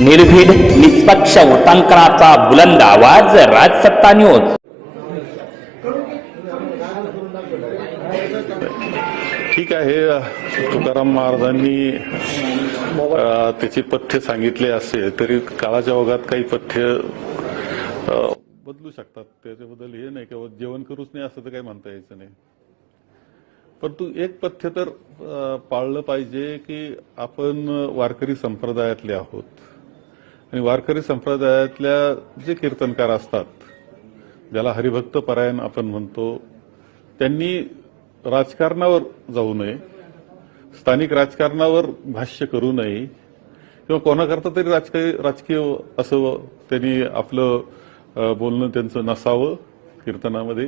निर्भीड निष्पक्ष उटांकनाचा बुलंद आवाज राजसत्ता न्यूज. ठीक आहे तुकाराम महाराजांनी त्याचे पथ्य सांगितले असेल तरी काळाच्या ओघात काही पथ्य बदलू शकतात. त्याच्याबद्दल हे नाही किंवा जेवण करूच नाही असं तर काही म्हणता यायचं नाही. परंतु एक पथ्य तर पाळलं पाहिजे की आपण वारकरी संप्रदायातले आहोत. आणि वारकरी संप्रदायातल्या जे कीर्तनकार असतात ज्याला हरिभक्त परायण आपण म्हणतो त्यांनी राजकारणावर जाऊ नये स्थानिक राजकारणावर भाष्य करू नये किंवा कोणाकरता तरी राजकीय राजकीय असं त्यांनी आपलं बोलणं त्यांचं नसावं कीर्तनामध्ये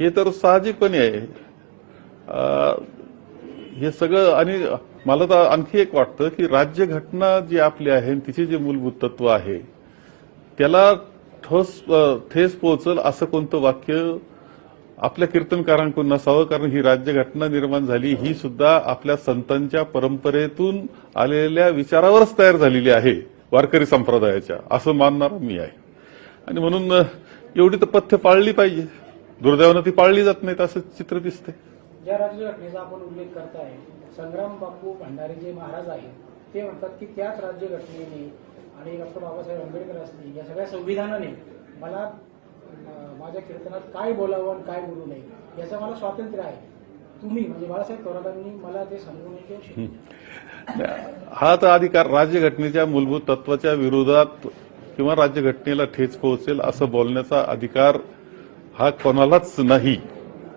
हे तर साहजिकपणे आहे. हे सगळं आणि मला तर आणखी एक वाटतं की राज्यघटना जी आपली आहे तिचे जे मूलभूत तत्व आहे त्याला ठोस ठेस पोहोचल असं कोणतं वाक्य आपल्या कीर्तनकारांकडून नसावं कारण ही राज्यघटना निर्माण झाली ही सुद्धा आपल्या संतांच्या परंपरेतून आलेल्या विचारावरच तयार झालेली आहे वारकरी संप्रदायाच्या असं मानणारा मी आहे. आणि म्हणून एवढी तर पथ्य पाळली पाहिजे. दुर्दैवानं ती पाळली जात नाहीत असं चित्र दिसतंय. ज्या राज्यघटनेचा आपण उल्लेख करताय संग्राम बापू भंडारी जे महाराज आहेत ते म्हणतात की त्याच राज्यघटनेने आणि डॉक्टर बाबासाहेब आंबेडकर असतील या सगळ्या संविधानाने मला माझ्या कीर्तनात काय बोलावं आणि काय बोलू नये याचं मला स्वातंत्र्य आहे. तुम्ही म्हणजे बाळासाहेब थोरातांनी मला ते सांगू नये हा. तर अधिकार राज्यघटनेच्या मूलभूत तत्वाच्या विरोधात किंवा राज्यघटनेला ठेच पोहोचेल असं बोलण्याचा अधिकार हा कोणालाच नाही.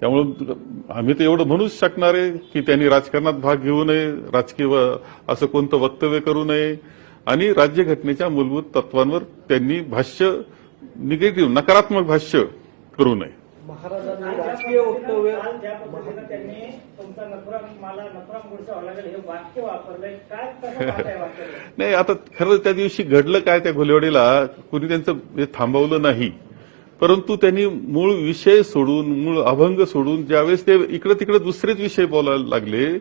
त्यामुळे आम्ही तर एवढं म्हणूच शकणार आहे की त्यांनी राजकारणात भाग घेऊ नये राजकीय व- असं कोणतं वक्तव्य करू नये. आणि राज्यघटनेच्या मूलभूत तत्वांवर त्यांनी भाष्य निगेटिव्ह नकारात्मक भाष्य करू नये. महाराजांनी राजकीय वक्तव्य? नाही आता खरं त्या दिवशी घडलं काय त्या घोलेवाडीला? कुणी त्यांचं हे थांबवलं नाही. परंतु त्यांनी मूळ विषय सोडून मूळ अभंग सोडून ज्यावेळेस ते इकडे तिकडे दुसरेच विषय बोलायला लागले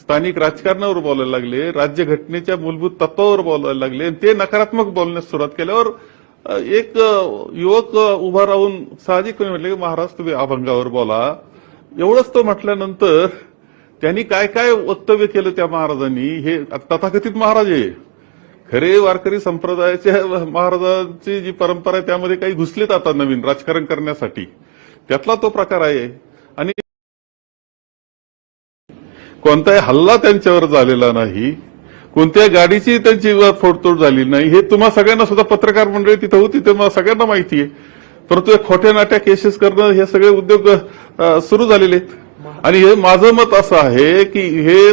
स्थानिक राजकारणावर बोलायला लागले राज्यघटनेच्या मूलभूत तत्वावर बोलायला लागले आणि ते नकारात्मक बोलण्यास सुरुवात केल्यावर एक युवक उभा राहून साहजिकपणे म्हटले की महाराज तुम्ही अभंगावर बोला. एवढंच तो म्हटल्यानंतर त्यांनी काय काय वक्तव्य केलं त्या महाराजांनी? हे तथाकथित महाराज आहे खरे वारकरी संप्रदायाच्या महाराजांची जी परंपरा आहे त्यामध्ये काही घुसलेत आता नवीन राजकारण करण्यासाठी. त्यातला तो प्रकार आहे. आणि कोणताही हल्ला त्यांच्यावर झालेला नाही. कोणत्या गाडीची त्यांची फोडतोड झाली नाही. हे तुम्हा सगळ्यांना सुद्धा पत्रकार मंडळी तिथं होती ते सगळ्यांना माहिती आहे. परंतु खोट्या नाट्या केसेस करणं हे सगळे उद्योग सुरू झालेले आहेत. आणि हे माझं मत असं आहे की हे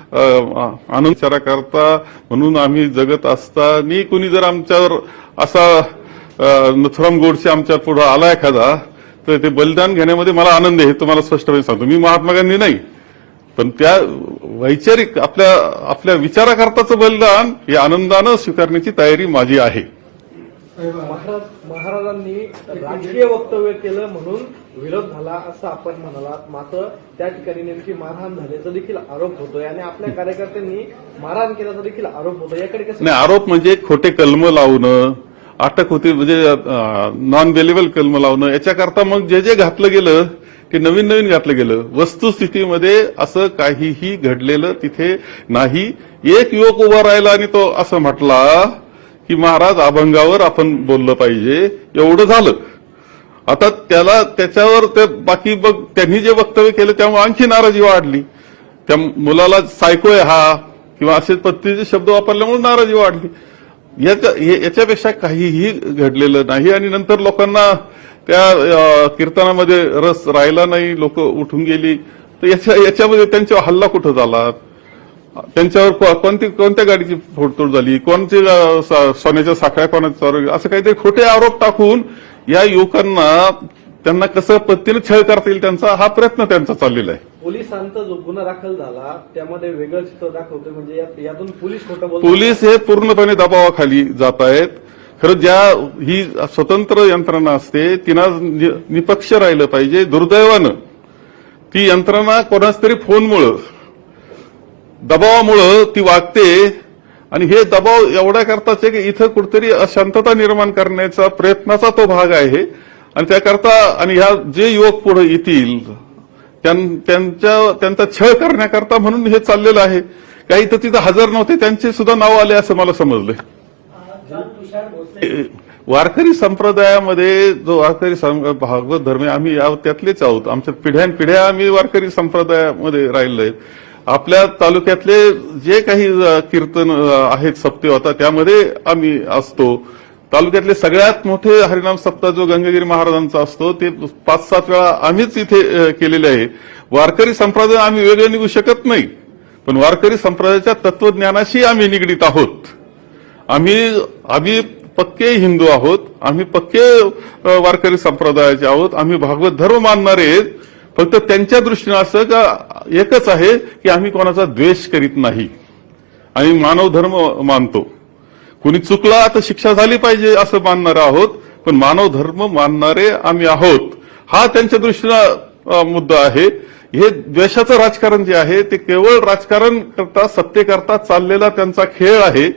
आनंद विचारा करता म्हणून आम्ही जगत असताना कुणी जर आमच्यावर असा नथुराम गोडसे आमच्या पुढे आला एखादा तर ते बलिदान घेण्यामध्ये मला आनंद आहे हे तुम्हाला स्पष्टपणे सांगतो. मी महात्मा गांधी नाही. पण त्या वैचारिक आपल्या आपल्या विचाराकरताचं बलिदान हे आनंदानं स्वीकारण्याची तयारी माझी आहे. महाराजांनी राजकीय वक्तव्य केलं म्हणून विरोध झाला असं आपण म्हणालात. मात्र त्या ठिकाणी नेमकी मारहाण झाल्याचा देखील आरोप होतोय आणि आपल्या कार्यकर्त्यांनी मारहाण केल्याचा देखील आरोप होतो याकडे कसं नाही आरोप म्हणजे खोटे कलम लावणं अटक होती म्हणजे नॉन बेलेबल कलम लावणं याच्याकरता मग जे जे घातलं गेलं ते नवीन नवीन घातलं गेलं वस्तुस्थितीमध्ये असं काहीही घडलेलं तिथे नाही. एक युवक उभा राहिला आणि तो असं म्हटला की महाराज अभंगावर आपण बोललं पाहिजे. एवढं झालं. आता त्याला त्याच्यावर ते बाकी बघ त्यांनी जे वक्तव्य केलं त्यामुळे आणखी नाराजी वाढली. त्या मुलाला सायकोय हा किंवा असे पत्तीचे शब्द वापरल्यामुळे नाराजी वाढली. याच्या याच्यापेक्षा काहीही घडलेलं नाही आणि नंतर लोकांना त्या कीर्तनामध्ये रस राहिला नाही लोक उठून गेली. तर याच्या याच्यामध्ये त्यांच्यावर हल्ला कुठं झाला? त्यांच्यावर कोणती कोणत्या गाडीची फोडतोड झाली? कोणती सोन्याच्या साखळ्या कोणाच्या असं काहीतरी खोटे आरोप टाकून या युवकांना त्यांना कसं पत्तीनं छळ करता येईल त्यांचा हा प्रयत्न त्यांचा चाललेला आहे. पोलिसांचा जो गुन्हा दाखल झाला त्यामध्ये वेगळं चित्र दाखवतोय म्हणजे यात- यातून पोलीस खोटं पोलीस हे पूर्णपणे दबावाखाली जात आहेत. खरं ज्या ही स्वतंत्र यंत्रणा असते तिना निपक्ष राहिलं पाहिजे दुर्दैवानं. ती यंत्रणा कोणाच तरी फोनमुळं दबावामुळं ती वागते आणि हे दबाव एवढ्या करताच आहे की इथं कुठेतरी अशांतता निर्माण करण्याचा प्रयत्नाचा तो भाग आहे. आणि त्याकरता आणि ह्या जे युवक पुढे येतील त्यांच्या त्यांचा छळ करण्याकरता म्हणून हे चाललेलं आहे. काही तर तिथं हजर नव्हते त्यांचे सुद्धा नाव आले असं मला समजलंय. वारकरी संप्रदायामध्ये जो वारकरी सं- भागवत धर्म आम्ही त्यातलेच आहोत. आमच्या पिढ्यान पिढ्या आम्ही वारकरी संप्रदायामध्ये राहिलो आहेत. आपल्या तालुक्यातले जे काही कीर्तन आहेत सप्ते होता त्यामध्ये आम्ही असतो तालुक्यातले सगळ्यात मोठे हरिनाम सप्ताह जो गंगागिरी महाराजांचा असतो ते पाच सात वेळा आम्हीच इथे केलेले आहे वारकरी संप्रदाय आम्ही वेगळे निघू शकत नाही पण वारकरी संप्रदायाच्या तत्वज्ञानाशी आम्ही निगडीत आहोत आम्ही आम्ही पक्के हिंदू आहोत आम्ही पक्के वारकरी संप्रदायाचे आहोत आम्ही भागवत धर्म मानणारे आहेत. फक्त त्यांच्या दृष्टीनं असं का एकच आहे की आम्ही कोणाचा द्वेष करीत नाही. आणि मानव धर्म मानतो. कुणी चुकला तर शिक्षा झाली पाहिजे असं मानणार आहोत पण मानव धर्म मानणारे आम्ही आहोत. हा त्यांच्या दृष्टीनं मुद्दा आहे. हे द्वेषाचं राजकारण जे आहे ते केवळ राजकारण करता सत्तेकरता चाललेला त्यांचा खेळ आहे.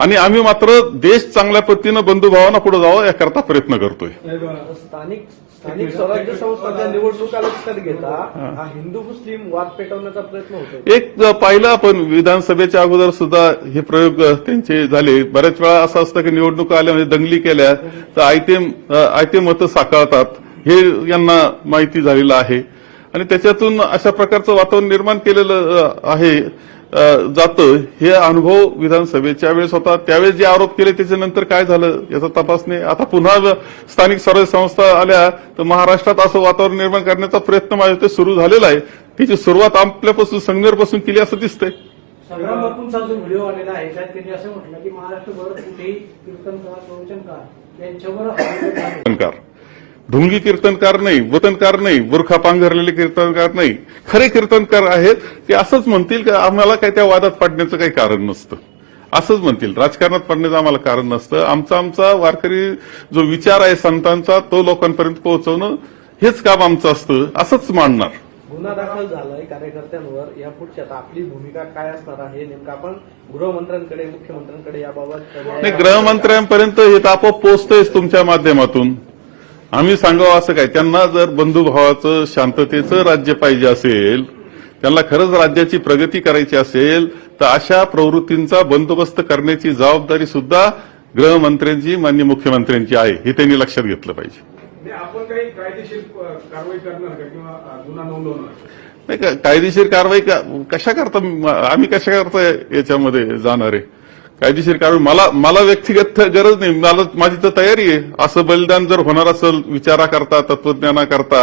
आणि आम्ही मात्र देश चांगल्या पद्धतीनं बंधुभावांना पुढे जावं याकरता प्रयत्न करतोय. स्थानिक स्थानिक स्वराज्य संस्थांच्या निवडणुका लक्षात घेता हा. हिंदू मुस्लिम वाद पेटवण्याचा प्रयत्न होतोय. एक पाहिलं आपण विधानसभेच्या अगोदर सुद्धा हे प्रयोग त्यांचे झाले. बऱ्याच वेळा असं असतं की निवडणुका आल्या म्हणजे दंगली केल्या तर आयते अ, आयते मतं साकारतात हे यांना माहिती झालेलं आहे. आणि त्याच्यातून अशा प्रकारचं वातावरण निर्माण केलेलं आहे. जातं हे अनुभव विधानसभेच्या वेळेस होता त्यावेळेस जे आरोप केले त्याच्यानंतर काय झालं याचा तपास नाही आता पुन्हा स्थानिक स्वराज्य संस्था आल्या तर महाराष्ट्रात असं वातावरण निर्माण करण्याचा प्रयत्न माझ्या इथे सुरू झालेला आहे. त्याची सुरुवात आपल्यापासून संगमेरपासून केली असं दिसतंय. संग्राम बापूंचा जो व्हिडिओ आलेला आहे त्यात त्यांनी असं म्हटलं की महाराष्ट्रभर कुठेही कीर्तनकार प्रवचनकार यांच्यावर ढुंगी कीर्तनकार नाही वतनकार नाही बुरखा पांघरलेले कीर्तनकार नाही. खरे कीर्तनकार आहेत ते असंच म्हणतील की आम्हाला काही त्या वादात पडण्याचं काही कारण नसतं. असंच म्हणतील. राजकारणात पडण्याचं आम्हाला कारण नसतं. आमचा आमचा वारकरी जो विचार आहे संतांचा तो लोकांपर्यंत पोहोचवणं हेच काम आमचं असतं. असंच मानणार गुन्हा दाखल झालाय कार्यकर्त्यांवर. या पुढची आता आपली भूमिका काय असणार आहे नेमकं आपण गृहमंत्र्यांकडे मुख्यमंत्र्यांकडे याबाबत नाही गृहमंत्र्यांपर्यंत हे तर आपोआप पोहोचतंयच तुमच्या माध्यमातून. आम्ही सांगावं असं काय? त्यांना जर बंधुभावाचं शांततेचं राज्य पाहिजे असेल त्यांना खरंच राज्याची प्रगती करायची असेल तर अशा प्रवृत्तींचा बंदोबस्त करण्याची जबाबदारी सुद्धा गृहमंत्र्यांची मान्य मुख्यमंत्र्यांची आहे. हे त्यांनी लक्षात घेतलं पाहिजे. नाही, कायदेशीर कारवाई कशा करता आम्ही कशा करता याच्यामध्ये जाणार आहे? कायदेशीर कारवाई. मला मला व्यक्तिगत गरज नाही. मला माझी तर तयारी आहे. असं बलिदान जर होणार असेल विचारा करता तत्वज्ञाना करता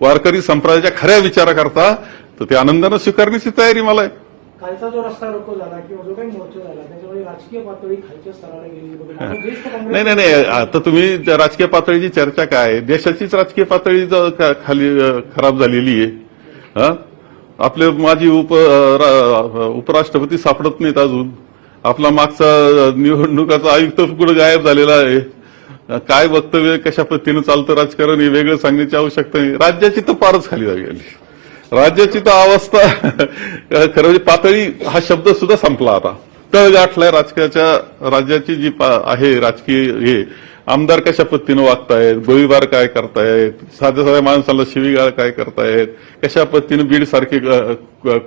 वारकरी संप्रदायाच्या खऱ्या विचारा करता तर ते आनंदानं स्वीकारण्याची तयारी मला आहे. कालचा जो रस्ता रोको झाला किंवा जो काही मोर्चा झाला त्याच्यामध्ये राजकीय पातळी खालच्या स्तराला गेली वगैरे आणि ज्येष्ठ काँग्रेस नाही नाही नाही. आता तुम्ही राजकीय पातळीची चर्चा काय? देशाचीच राजकीय पातळी खाली खराब झालेली आहे. हा? आपले माजी उप उपराष्ट्रपती सापडत नाहीत अजून. आपला मागचा निवडणुकाचा आयुक्त कुठं गायब झालेला आहे. काय वक्तव्य कशा पद्धतीनं चालतं राजकारण हे वेगळं सांगण्याची आवश्यकता नाही. राज्याची तर फारच खाली जावी गेली राज्याची तर अवस्था खरं म्हणजे पातळी हा शब्द सुद्धा संपला आता. तळ गाठलाय राजकीयाच्या राज्याची जी पा- आहे राजकीय हे आमदार कशा पद्धतीनं वागतायत? गोळीबार काय करतायत? साध्या साध्या माणसाला शिवीगाळ काय करतायत? कशा पद्धतीनं बीड सारखे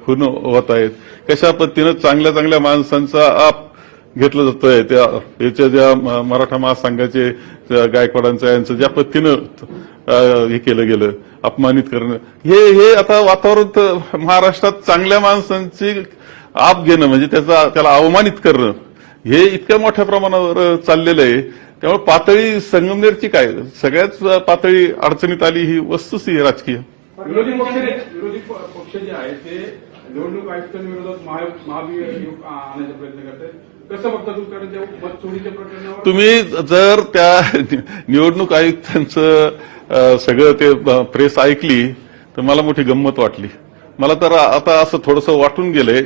खून होत आहेत कशा पद्धतीनं चांगल्या चांगल्या माणसांचा आप घेतलं जातंय? त्या याच्या ज्या मराठा महासंघाचे त्या गायकवाडांचं यांचं ज्या पद्धतीनं हे केलं गेलं अपमानित करणं हे हे आता वातावरण तर महाराष्ट्रात चांगल्या माणसांची आप घेणं म्हणजे त्याचा त्याला अवमानित करणं हे इतक्या मोठ्या प्रमाणावर चाललेलं आहे. त्यामुळे पातळी संगमनेरची काय? सगळ्याच पातळी अडचणीत आली ही वस्तूच ही राजकीय. विरोधी पक्ष विरोधी पक्ष जे आहे ते निवडणूक आयुक्तांविरोधात महा महाभियोग आणण्याचा प्रयत्न करत आहेत कसं बघता तुम्ही? जर त्या निवडणूक आयुक्तांचं सगळं ते प्रेस ऐकली तर मला मोठी गंमत वाटली. मला तर आता असं थोडंसं वाटून गेलंय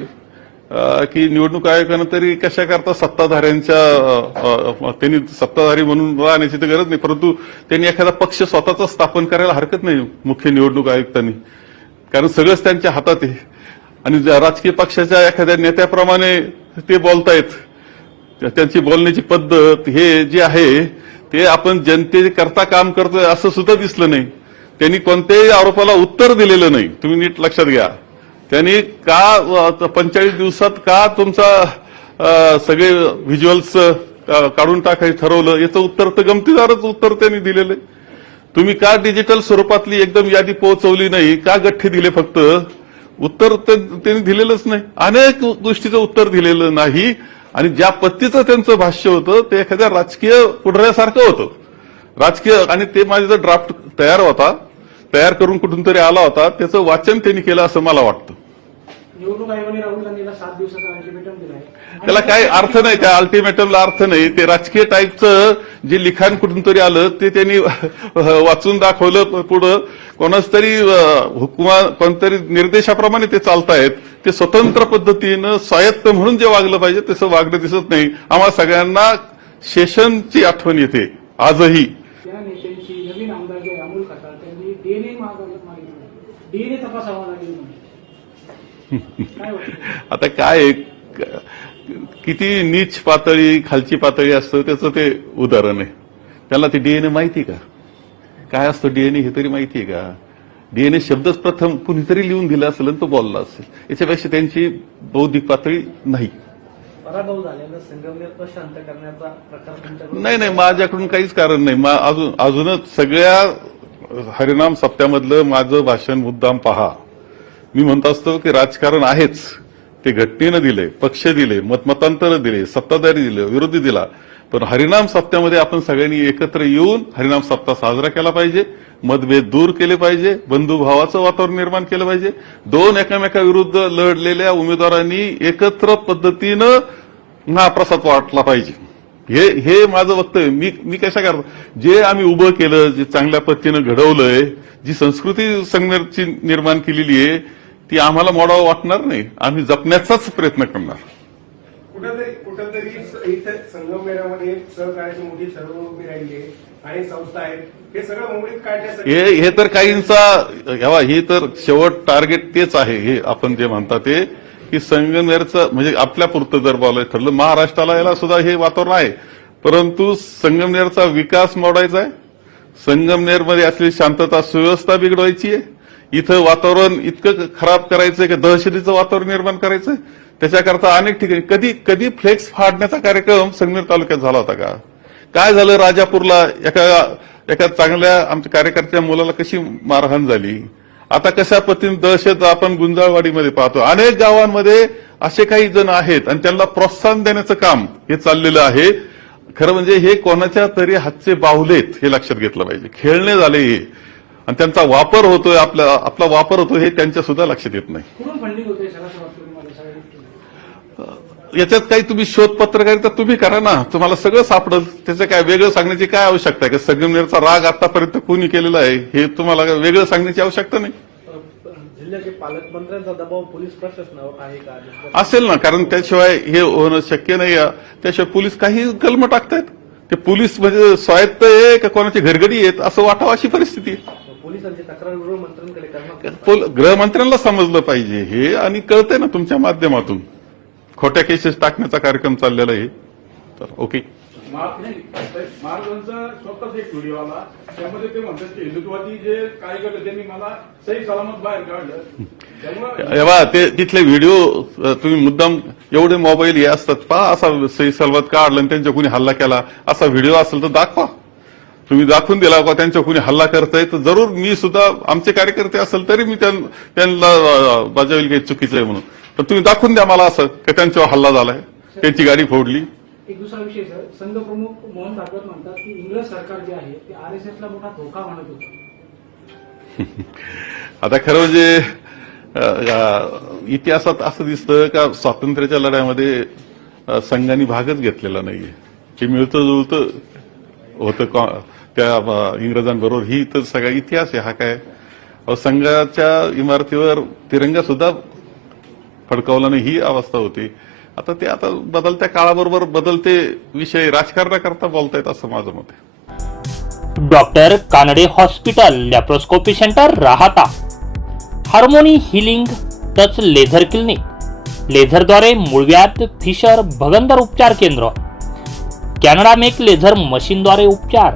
की निवडणूक आयोगानं तरी कशा करता सत्ताधाऱ्यांच्या त्यांनी सत्ताधारी म्हणून राहण्याची तर गरज नाही परंतु त्यांनी एखादा पक्ष स्वतःचा स्थापन करायला हरकत नाही मुख्य निवडणूक आयुक्तांनी. कारण सगळंच त्यांच्या हातात आहे. आणि राजकीय पक्षाच्या एखाद्या नेत्याप्रमाणे ते बोलतायत त्यांची बोलण्याची पद्धत हे जे आहे ते आपण जनतेकरता काम करतोय असं सुद्धा दिसलं नाही. त्यांनी कोणत्याही आरोपाला उत्तर दिलेलं नाही. तुम्ही नीट लक्षात घ्या. त्यांनी का पंचेचाळीस दिवसात का तुमचा सगळे व्हिज्युअल्स काढून टाकायचं ठरवलं? याचं उत्तर तर गमतीदारच उत्तर त्यांनी दिलेलं आहे तुम्ही का डिजिटल स्वरूपातली एकदम यादी पोहोचवली नाही? का गठ्ठे दिले फक्त? उत्तर त्यांनी दिलेलंच नाही. अनेक गोष्टीचं उत्तर दिलेलं नाही. आणि ज्या पत्तीचं त्यांचं भाष्य होतं ते एखाद्या राजकीय पुढऱ्यासारखं होतं. राजकीय आणि ते माझं ड्राफ्ट तयार होता. तयार करून कुठून तरी आला होता त्याचं वाचन त्यांनी केलं असं मला वाटतं. निवडणूक आयोगाने राहुल गांधीला सात दिवसाचा अल्टिमेटम आणि त्याला काही अर्थ नाही त्या अल्टिमेटमला अर्थ नाही. ते राजकीय टाईपचं जे लिखाण कुठून तरी आलं ते त्यांनी वाचून दाखवलं पुढं. कोणाच तरी हुकुमा कोणतरी निर्देशाप्रमाणे ते चालतायत. ते स्वतंत्र पद्धतीनं स्वायत्त म्हणून जे वागलं पाहिजे तसं वागणं दिसत नाही. आम्हाला सगळ्यांना शेषनची आठवण येते. आजही त्या नेत्यांची नवीन आमदार जे अमोल खताळ त्यांनी डीएनए मागितलं डीएनए तपासावा लागेल आता काय किती नीच पातळी खालची पातळी असतं त्याचं ते उदाहरण आहे. त्याला ते डीएनए माहिती का? काय असतं डीएनए हे तरी माहिती आहे का? डीएनए शब्दच प्रथम कुणीतरी लिहून दिला असेल आणि तो बोलला असेल. याच्यापेक्षा त्यांची बौद्धिक पातळी नाही. नाही नाही माझ्याकडून काहीच कारण नाही. मा- अजून अजूनच सगळ्या हरिनाम सप्त्यामधलं माझं भाषण मुद्दाम पहा. मी म्हणत असतो की राजकारण आहेच. ते घटनेनं दिले पक्ष दिले मतमतांतर दिले सत्ताधारी दिले विरोधी दिला. पण हरिनाम सप्त्यामध्ये आपण सगळ्यांनी एकत्र येऊन हरिनाम सप्ताह साजरा केला पाहिजे मतभेद दूर केले पाहिजे बंधुभावाचं वातावरण निर्माण केलं पाहिजे. दोन एकामेकाविरुद्ध लढलेल्या उमेदवारांनी एकत्र पद्धतीनं महाप्रसाद वाटला पाहिजे. हे हे माझं वक्तव्य. मी मी कशा करतो? जे आम्ही उभं केलं जे चांगल्या पद्धतीनं घडवलंय जी संस्कृती संघर्षी निर्माण केलेली आहे ती आम्हाला मोडावं वाटणार नाही. आम्ही जपण्याचाच प्रयत्न करणार. कुठंतरी कुठंतरी स- इथे संगमनेरामध्ये सहकार्याची मोठी सर्व उभी राहिली आणि संस्था आहेत हे सगळं मुंबईत काढण्यासाठी हे हे तर काहींचा हे तर शेवट टार्गेट तेच आहे हे आपण जे म्हणता ते. की संगमनेरचं म्हणजे आपल्या पुरतं जर बोलायचं ठरलं महाराष्ट्राला याला सुद्धा हे वातावरण आहे. परंतु संगमनेरचा विकास मोडायचा आहे. संगमनेरमध्ये असलेली शांतता सुव्यवस्था बिघडवायची आहे. इथं वातावरण इतकं खराब करायचंय की दहशतीचं वातावरण निर्माण करायचंय. त्याच्याकरता अनेक ठिकाणी कधी कधी फ्लेक्स फाडण्याचा कार्यक्रम संगमेर तालुक्यात झाला होता का? काय झालं राजापूरला? एका एका चांगल्या आमच्या कार्यकर्त्या मुलाला कशी मारहाण झाली? आता कशा पद्धतीने दहशत आपण गुंजाळवाडीमध्ये पाहतो? अनेक गावांमध्ये असे काही जण आहेत आणि त्यांना प्रोत्साहन देण्याचं काम हे चाललेलं आहे. खरं म्हणजे हे कोणाच्या तरी हातचे बाहुलेत हे लक्षात घेतलं पाहिजे. खेळणे झाले हे. आणि त्यांचा वापर होतोय आपला आपला वापर होतोय हे त्यांच्या सुद्धा लक्षात येत नाही कुठून फंडिंग होते सगळ्या सुरुवात करून मला सगळ्या गोष्टी याच्यात काही तुम्ही शोध पत्रकारिता तुम्ही करा ना. तुम्हाला सगळं सापडल. त्याचं काय वेगळं सांगण्याची काय आवश्यकता आहे? का संगमनेरचा राग आतापर्यंत कोणी केलेला आहे? हे तुम्हाला वेगळं सांगण्याची आवश्यकता नाही? जिल्ह्याचे पालकमंत्र्यांचा दबाव पोलीस प्रशासनावर आहे का? असेल ना कारण त्याशिवाय हे होणं शक्य नाही. त्याशिवाय पोलीस काही कलम टाकतायत. ते पोलीस म्हणजे स्वायत्त आहे का कोणाची घरगडी आहेत? असं वाटावं अशी परिस्थिती आहे. पोलिसांची तक्रार गृहमंत्र्यांकडे गृहमंत्र्यांना समजलं पाहिजे. हे आणि कळतंय ना तुमच्या माध्यमातून. खोट्या केसेस टाकण्याचा कार्यक्रम चाललेला आहे. तर ओके महाराजांचा स्वतःच एक व्हिडिओ आला. त्यामध्ये ते म्हणतात की हिंदुत्वादी जे काय करते त्यांनी मला सही सलामत बाहेर काढलं. ते तिथले व्हिडिओ तुम्ही मुद्दाम एवढे मोबाईल हे असतात पहा असा सही सलवत काढला आणि त्यांच्या कुणी हल्ला केला. असा व्हिडिओ असेल तर दाखवा. तुम्ही दाखवून दिला का त्यांच्या कुणी हल्ला करताय तर जरूर मी सुद्धा आमचे कार्यकर्ते असेल तरी मी त्यां- त्यांना बजावेल काही चुकीचं आहे म्हणून. तर तुम्ही दाखवून द्या मला असं की त्यांच्यावर हल्ला झालाय त्यांची गाडी फोडली. एक दुसरा विषय सर. संघ प्रमुख मोहन भागवत म्हणतात की इंग्रज सरकार जे आहे ते आर एस एसला मोठा धोका म्हणत होतं. आता खरं म्हणजे इतिहासात असं दिसतं का स्वातंत्र्याच्या लढ्यामध्ये संघाने भागच घेतलेला नाहीये. ते मिळतं जुळतं होतं कॉ- त्या इंग्रजांबरोबर ही तर सगळा इतिहास आहे हा काय? संघाच्या इमारतीवर तिरंगा सुद्धा फडकावल्याने ही अवस्था होती. आता ते आता बदलत्या काळाबरोबर बदलते विषय राजकारणाकरता बोलतायत असं माझं मत आहे. Doctor Kanade hospital laparoscopy centre राहता. Harmony healing touch laser clinic. लेझरद्वारे मुळव्यात फिशर भगंदर उपचार केंद्र. कॅनडा मेक लेझर मशीनद्वारे उपचार.